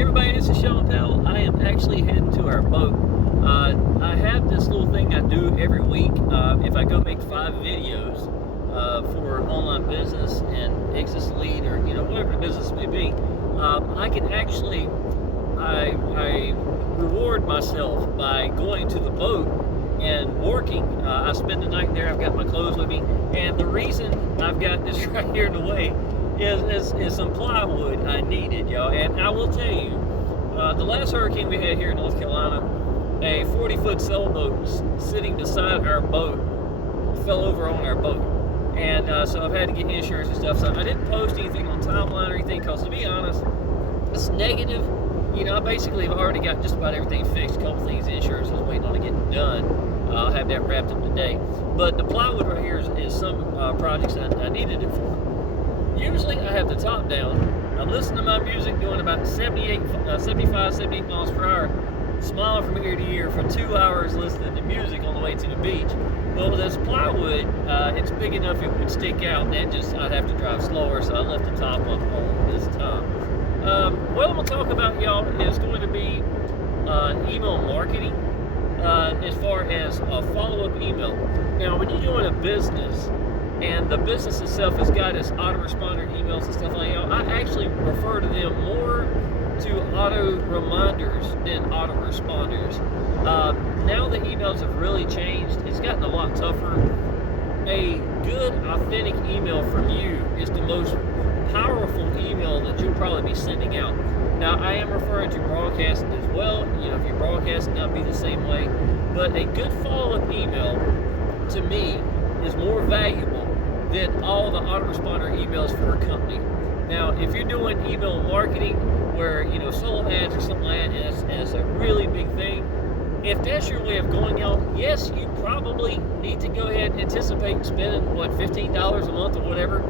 Hey everybody, this is Sean Powell. I am actually heading to our boat. I have this little thing I do every week. If I go make 5 videos for online business and Exitus lead, or whatever the business may be, I can actually I reward myself by going to the boat and working. I spend the night there. I've got my clothes with me, and the reason I've got this right here in the way is some plywood I needed, y'all. And I will tell you, the last hurricane we had here in North Carolina, a 40-foot sailboat sitting beside our boat fell over on our boat. And so I've had to get insurance and stuff. So I didn't post anything on timeline or anything, because to be honest, it's negative. I basically have already got just about everything fixed. A couple things insurance is waiting on to get done. I'll have that wrapped up today. But the plywood right here is some projects I needed it for. Usually I have the top down. I'm listening to my music doing about 75, 78 miles per hour, smiling from ear to ear for 2 hours listening to music on the way to the beach. Well, with this plywood, it's big enough it would stick out, and I'd have to drive slower, so I left the top up on this time. What I'm going to talk about, y'all, is going to be email marketing as far as a follow-up email. Now, when you're doing a business, and the business itself has got its autoresponder emails and stuff like that, I actually refer to them more to auto reminders than autoresponders. Now the emails have really changed. It's gotten a lot tougher. A good, authentic email from you is the most powerful email that you'll probably be sending out. Now, I am referring to broadcasting as well. If you're broadcasting, that'll be the same way. But a good follow-up email, to me, is more valuable than all the autoresponder emails for a company. Now, if you're doing email marketing where, solo ads or something like that, and it's a really big thing, if that's your way of going out, yes, you probably need to go ahead and anticipate spending, $15 a month or whatever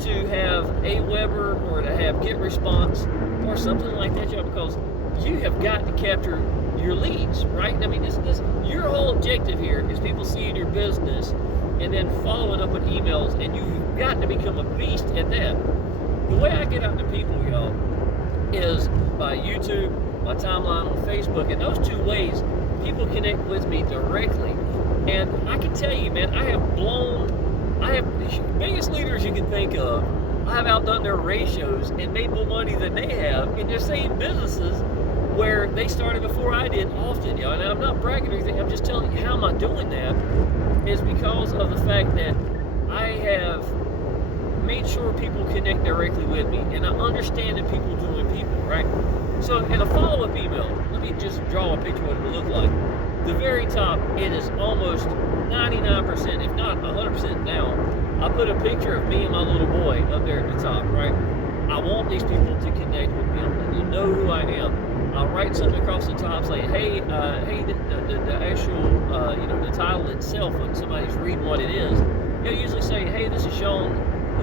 to have AWeber or to have GetResponse or something like that, because you have got to capture your leads, right? I mean, this your whole objective here is people seeing your business and then following up with emails, and you've got to become a beast at that. The way I get out to people, y'all, is by YouTube, my timeline on Facebook, and those 2 ways people connect with me directly. And I can tell you, man, I have the biggest leaders you can think of. I have outdone their ratios and made more money than they have in their same businesses where they started before I did often, y'all. And I'm not bragging or anything, I'm just telling you how am I doing that is because of the fact that I have made sure people connect directly with me, and I understand that people doing people, right? So in a follow-up email, let me just draw a picture of what it would look like. The very top, it is almost 99%, if not 100% now. I put a picture of me and my little boy up there at the top, right? I want these people to connect with me. You know who I am. I'll write something across the top saying, hey, the actual, the title itself, when somebody's reading what it is, they'll usually say, hey, this is Sean,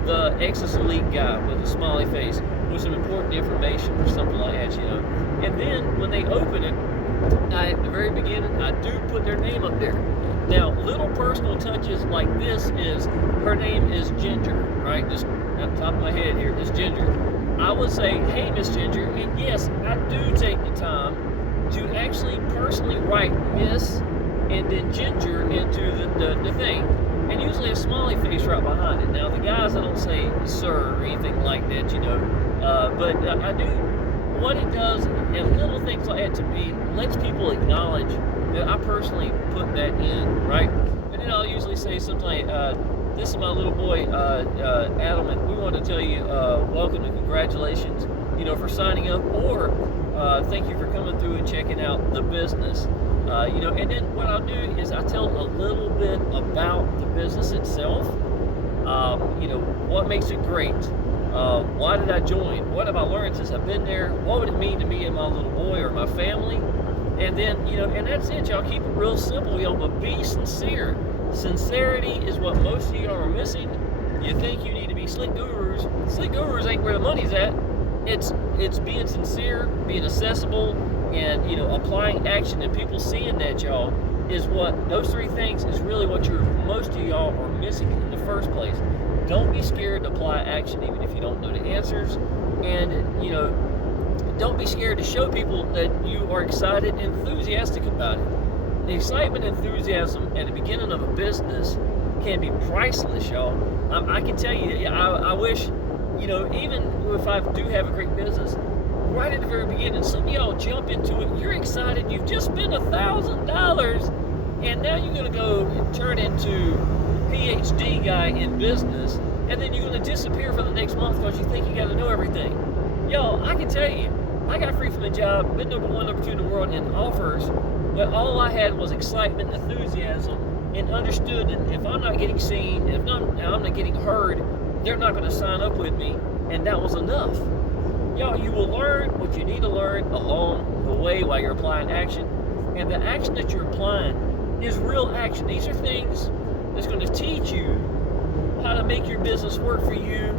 the Exitus Elite guy, with a smiley face, with some important information or something like that, And then when they open it, at the very beginning, I do put their name up there. Now, little personal touches like this is, her name is Ginger, right? Just at the top of my head here is Ginger. I would say, hey, Miss Ginger, and yes, I do take the time to actually personally write Miss and then Ginger into the thing, and usually a smiley face right behind it. Now, the guys, I don't say sir or anything like that, but I do. What it does, and little things like that to me, lets people acknowledge that I personally put that in, right? And then I'll usually say something like, this is my little boy, Adam, and we want to tell you welcome and congratulations, for signing up, or thank you for coming through and checking out the business. And then what I'll do is I tell them a little bit about the business itself, what makes it great, why did I join, what have I learned since I've been there, what would it mean to me and my little boy or my family, and then, and that's it, y'all. Keep it real simple, but be sincere. Sincerity is what most of you are missing. You think you need to be slick gurus. Slick gurus ain't where the money's at. It's being sincere, being accessible, and applying action, and people seeing that, y'all, is what those 3 things is really what most of y'all are missing in the first place. Don't be scared to apply action even if you don't know the answers. And Don't be scared to show people that you are excited and enthusiastic about it. The excitement and enthusiasm at the beginning of a business can be priceless, y'all. I can tell you, I wish, even if I do have a great business, right at the very beginning, some of y'all jump into it, you're excited, you've just spent $1,000, and now you're going to go and turn into PhD guy in business, and then you're going to disappear for the next month because you think you got to know everything. Y'all, I can tell you, I got free from the job, been number 1, number 2 in the world in offers, but all I had was excitement, enthusiasm, and understood that if I'm not getting seen, if I'm not getting heard, they're not going to sign up with me, and that was enough. Y'all, you will learn what you need to learn along the way while you're applying action, and the action that you're applying is real action. These are things that's going to teach you how to make your business work for you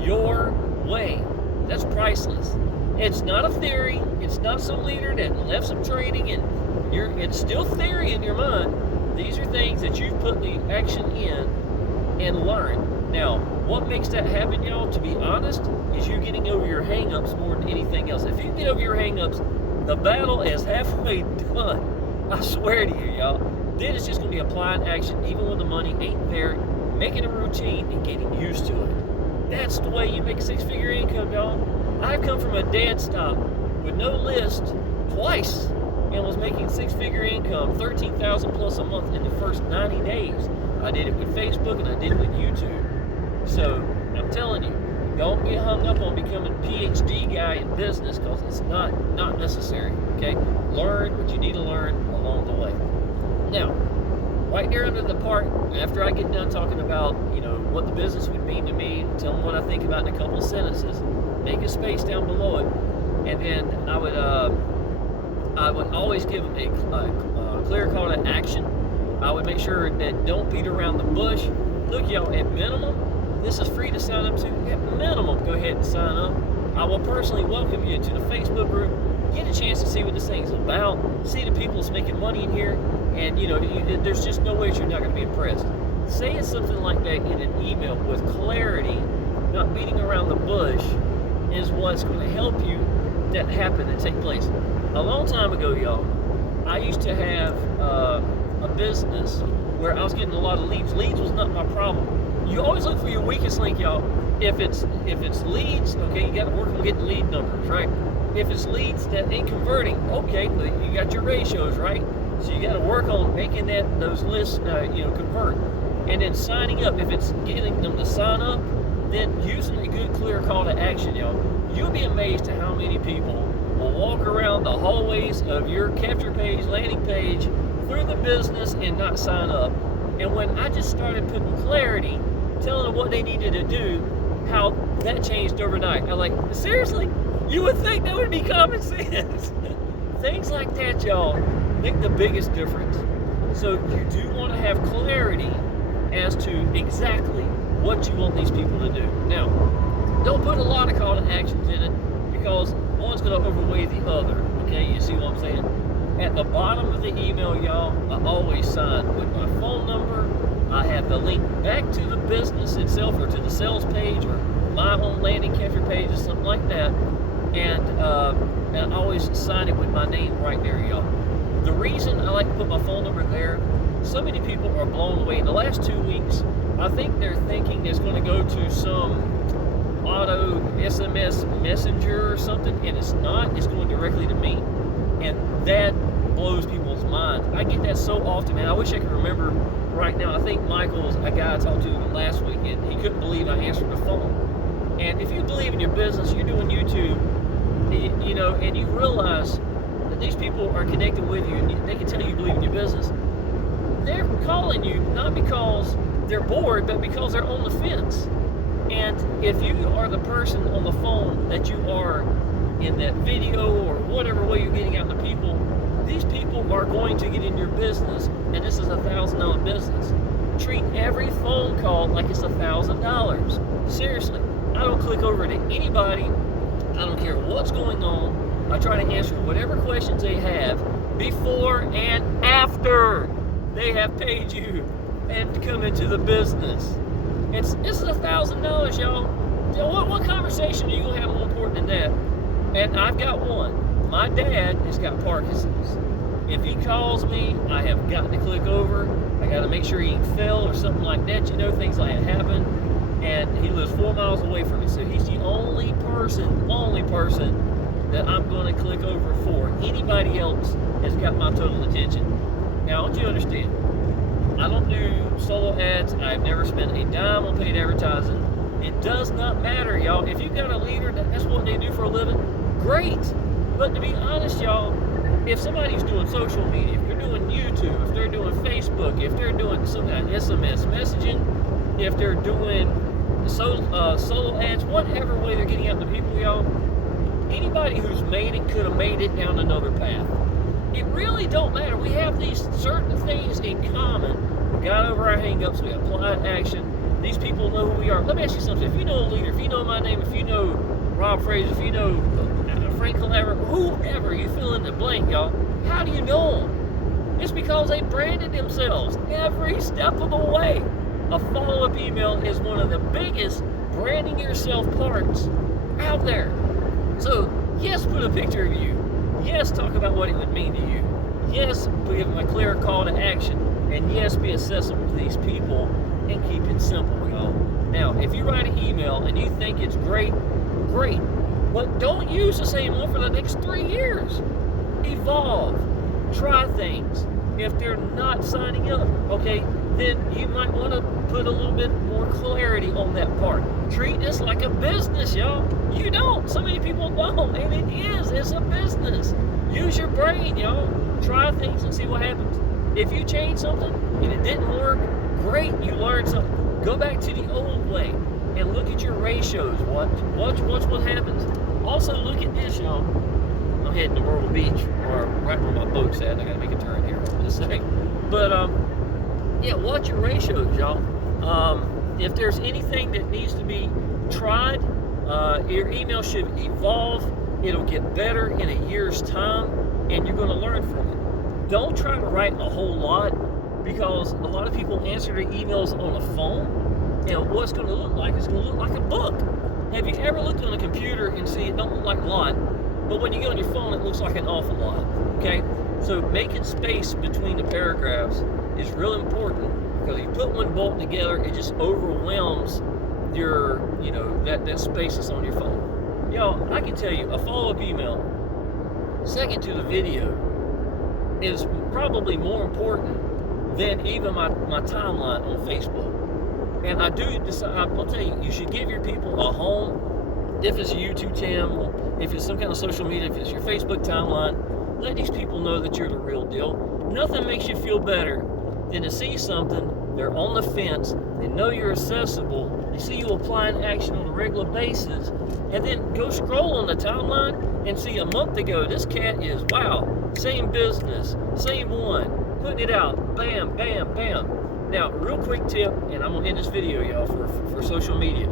your way. That's priceless. It's not a theory. It's not some leader that left some training and it's still theory in your mind. These are things that you've put the action in and learned. Now, what makes that happen, y'all, to be honest, is you getting over your hangups more than anything else. If you get over your hangups, the battle is halfway done. I swear to you, y'all. Then it's just going to be applying action, even when the money ain't there, making a routine and getting used to it. That's the way you make a 6-figure income, y'all. I've come from a dead stop with no list twice and was making 6-figure income, $13,000 plus a month in the first 90 days. I did it with Facebook and I did it with YouTube. So I'm telling you, don't get hung up on becoming a PhD guy in business because it's not necessary. Okay, learn what you need to learn along the way. Now, right there under the part after I get done talking about what the business would mean to me, tell them what I think about in a couple of sentences, make a space down below it, and then I would always give them a clear call to action. I would make sure that don't beat around the bush. Look, y'all, at minimum, this is free to sign up to. At minimum, go ahead and sign up. I will personally welcome you to the Facebook group. Get a chance to see what this thing's about. See the people that's making money in here. And, there's just no way you're not going to be impressed. Saying something like that in an email with clarity, not beating around the bush, is what's going to help you that happen and take place. A long time ago, y'all, I used to have a business where I was getting a lot of leads. Leads was not my problem. You always look for your weakest link, y'all. If it's leads, okay, you got to work on getting lead numbers, right? If it's leads that ain't converting, okay, but you got your ratios, right? So you got to work on making those lists, convert, and then signing up. If it's getting them to sign up, then using a good, clear call to action, y'all. You'll be amazed at how many people will walk around the hallways of your capture page, landing page, through the business and not sign up. And when I just started putting clarity, telling them what they needed to do, how that changed overnight. I'm like, seriously? You would think that would be common sense. Things like that, y'all, make the biggest difference. So you do want to have clarity as to exactly what you want these people to do. Now, don't put a lot of call to actions in it because one's going to overweigh the other. Okay, you see what I'm saying? At the bottom of the email, y'all, I always sign with my phone number. I have the link back to the business itself or to the sales page or my home landing capture page or something like that. And I always sign it with my name right there, y'all. The reason I like to put my phone number there, so many people are blown away. In the last 2 weeks, I think they're thinking it's going to go to some auto SMS messenger or something, and it's not. It's going directly to me. And that blows people's minds. I get that so often, man. I wish I could remember right now. I think Michael's a guy I talked to last week, and he couldn't believe I answered the phone. And if you believe in your business, you're doing YouTube, and you realize that these people are connected with you, and they can tell you believe in your business, they're calling you not because they're bored, but because they're on the fence. And if you are the person on the phone that you are in that video or whatever way you're getting out to people, these people are going to get in your business, and this is a $1,000 business. Treat every phone call like it's $1,000. Seriously, I don't click over to anybody. I don't care what's going on. I try to answer whatever questions they have before and after they have paid you and come into the business. This is $1,000, y'all. What conversation are you gonna have more important than that? And I've got one. My dad has got Parkinson's. If he calls me, I have got to click over. I got to make sure he fell or something like that. You know, things like that happen. And he lives 4 miles away from me. So he's the only person that I'm going to click over for. Anybody else has got my total attention. Now, I want you to understand, I don't do solo ads. I've never spent a dime on paid advertising. It does not matter, y'all. If you've got a leader that's what they do for a living, great. But to be honest, y'all, if somebody's doing social media, if they're doing YouTube, if they're doing Facebook, if they're doing some kind of SMS messaging, if they're doing solo ads, whatever way they're getting out to people, y'all, anybody who's made it could have made it down another path. It really don't matter. We have these certain things in common. We got over our hangups. We applied action. These people know who we are. Let me ask you something. If you know a leader, if you know my name, if you know Rob Fraser, if you know Frank Collaborator, whoever, you fill in the blank, y'all, how do you know them? It's because they branded themselves every step of the way. A follow-up email is one of the biggest branding yourself parts out there. So, yes, put a picture of you. Yes, talk about what it would mean to you. Yes, give them a clear call to action. And yes, be accessible to these people and keep it simple, y'all. Now, if you write an email and you think it's great, great. But don't use the same one for the next 3 years. Evolve. Try things. If they're not signing up, okay, then you might want to put a little bit more clarity on that part. Treat this like a business, y'all. You don't. So many people don't, and it is. It's a business. Use your brain, y'all. Try things and see what happens. If you change something and it didn't work, great, you learned something. Go back to the old way and look at your ratios. Watch what happens. Also, look at this, y'all. I'm heading to Myrtle Beach, or right where my boat's at. I gotta make a turn here in a second. But yeah, watch your ratios, y'all. If there's anything that needs to be tried, your email should evolve. It'll get better in a year's time, and you're going to learn from it. Don't try to write a whole lot, because a lot of people answer their emails on a phone, and what's going to look like is going to look like a book. Have you ever looked on a computer and see it don't look like a lot, but when you go on your phone, it looks like an awful lot, okay? So making space between the paragraphs is real important, because if you put one bolt together, it just overwhelms your, that space that's on your phone. Y'all, I can tell you, a follow-up email, second to the video, is probably more important than even my timeline on Facebook. And I do decide, I'll tell you, you should give your people a home. If it's a YouTube channel, if it's some kind of social media, if it's your Facebook timeline, let these people know that you're the real deal. Nothing makes you feel better than to see something, they're on the fence, they know you're accessible, they see you applying action on a regular basis, and then go scroll on the timeline and see a month ago, this cat is, wow, same business, same one, putting it out, bam, bam, bam. Now, real quick tip, and I'm going to end this video, y'all, for social media.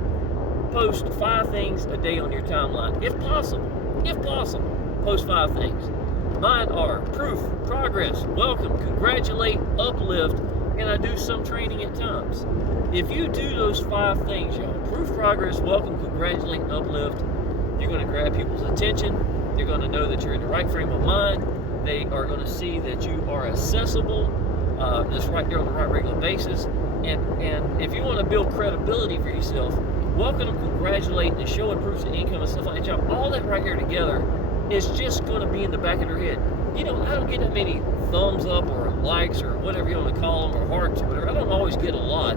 Post 5 things a day on your timeline, if possible. If possible, post 5 things. Mine are proof, progress, welcome, congratulate, uplift, and I do some training at times. If you do those 5 things, y'all, proof, progress, welcome, congratulate, and uplift, you're going to grab people's attention. They're going to know that you're in the right frame of mind. They are going to see that you are accessible, just right there on the right regular basis. And if you want to build credibility for yourself, welcome, congratulate, and showing proofs of income and stuff like that, y'all, all that right here together is just going to be in the back of their head. I don't get that many thumbs up or likes or whatever you want to call them, or hearts or whatever. I don't always get a lot,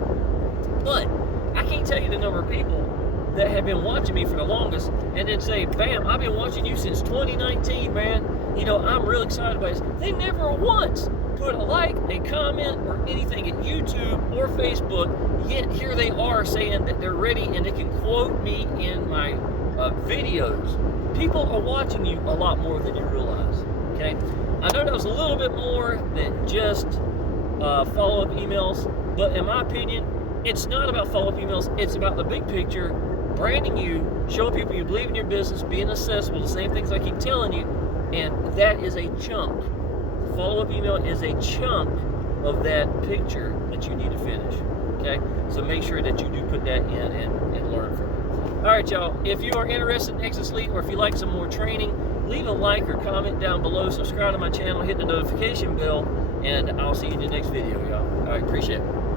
but I can't tell you the number of people that have been watching me for the longest and then say, bam, I've been watching you since 2019, man. I'm real excited about this. They never once put a like, a comment, or anything at YouTube or Facebook, yet here they are saying that they're ready and they can quote me in my videos. People are watching you a lot more than you realize, okay? I know that was a little bit more than just follow-up emails, but in my opinion, it's not about follow-up emails. It's about the big picture, branding you, showing people you believe in your business, being accessible, the same things I keep telling you, and that is a chunk. Follow-up email is a chunk of that picture that you need to finish, okay? So make sure that you do put that in and learn from it. All right, y'all. If you are interested in Exitus Elite, or if you like some more training, leave a like or comment down below. Subscribe to my channel, hit the notification bell, and I'll see you in the next video, y'all. All right, appreciate it.